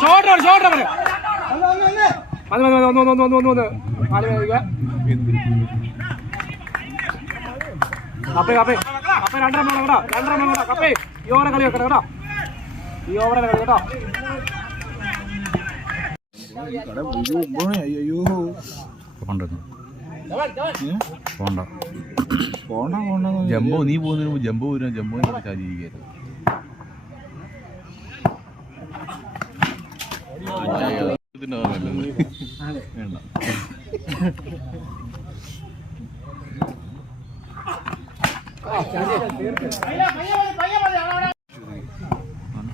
Short short മതി മതി മതി ഒന്ന് ഒന്ന് ഒന്ന് ഒന്ന് ഒന്ന്. നാല് പേര് കപ്പേ കപ്പേ. കപ്പേ രണ്ടര മണി കേട്ടോ. രണ്ടര മണി കേട്ടോ കപ്പേ ഈ ഓവറെ കളി വെക്കണം കേട്ടോ. ഈ ഓവറെ കളി കേട്ടോ. ജംബോ നീ പോകുന്നതിന് മുമ്പ് ജംബോ വരും. ജംബോ ചാരിയിരിക്കുന്നു വേണ്ട.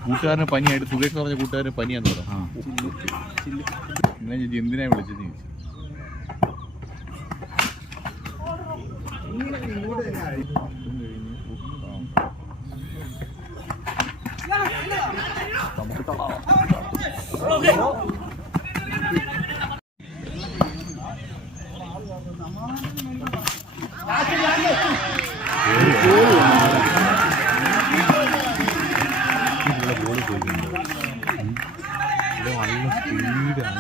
കൂട്ടുകാരന് പനിയായിട്ട് സുഖേഷ് പറഞ്ഞ കൂട്ടുകാരന് പനിയാന്ന് പറഞ്ഞു എന്നാ ചേച്ചി എന്തിനാ വിളിച്ചത് ചോദിച്ചു നല്ല ബോൾ പോയിട്ടുണ്ട് നല്ല സ്പീഡാണ്